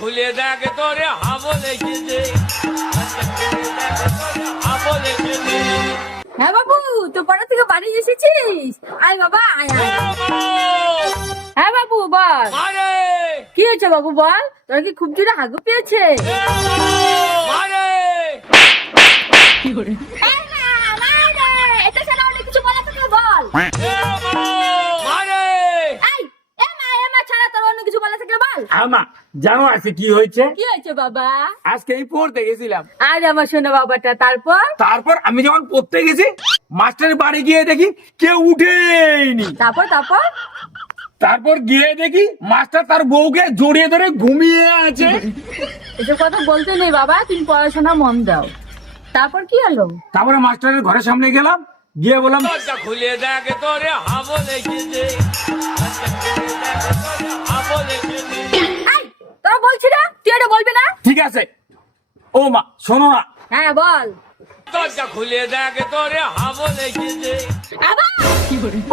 খুলে দেখ তোরে হাবল এসেছে হাবল এসেছে। হ্যাঁ বাবু, তো পাড়া থেকে বাড়ি এসেছিস? আয় বাবা আয় আয়। হ্যাঁ বাবু বল, মারে কি হয়েছে বাবু বল? তোর কি খুব জোরে হাগু পেয়েছে? মারে এই না, মারে, এটা ছাড়া অন্য কিছু বলা থাকলে বল। মারে এই, এ মা ছাড়া তোর অন্য কিছু বলা থাকলে বল। আমা জানো আজকে কি হয়েছে? কি হয়েছে বাবা? আজকে এই পড়তে গেছিলাম, আজ আমার শোনো বাবাটা, তারপর তারপর আমি যখন পড়তে গেছি মাস্টারের বাড়ি গিয়ে দেখি কেউ উঠেইনি। তারপর তারপর তারপর গিয়ে দেখি মাস্টার তার বউকে জড়িয়ে ধরে ঘুমিয়ে আছে। এসব কথা বলতে নেই বাবা, তুমি পড়াশোনা মন দাও। তারপর কি হলো? তারপরে মাস্টারের ঘরের সামনে গেলাম, গিয়ে বললাম দরজা খুলে দেখ তোরে হাবল এসেছে হাবল এসেছে। এই, তোরা বলছি না, তুই এটা বলবি না? ঠিক আছে ও মা শোনো না। হ্যাঁ বল। দরজা খুলে দেখ তোরে হাবল এসেছে। আবার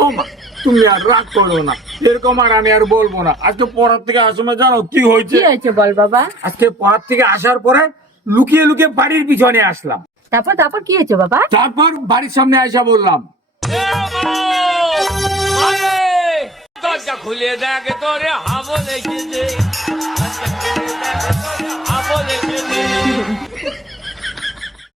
ও মা তুমি আর রাগ করো না, এরকম আর আমি আর বলবো না। আজকে পড়ার থেকে আসার সময় জানো কি হয়েছে? কি হয়েছে বল বাবা। আজকে পড়ার থেকে আসার পরে লুকিয়ে লুকিয়ে বাড়ির পিছনে আসলাম। তারপর তারপর কি হয়েছে বাবা? তারপর বাড়ির সামনে আইসা বললাম মারে দরজা খুলে দেখ তোরে হাবল এসেছে হাবল এসেছে।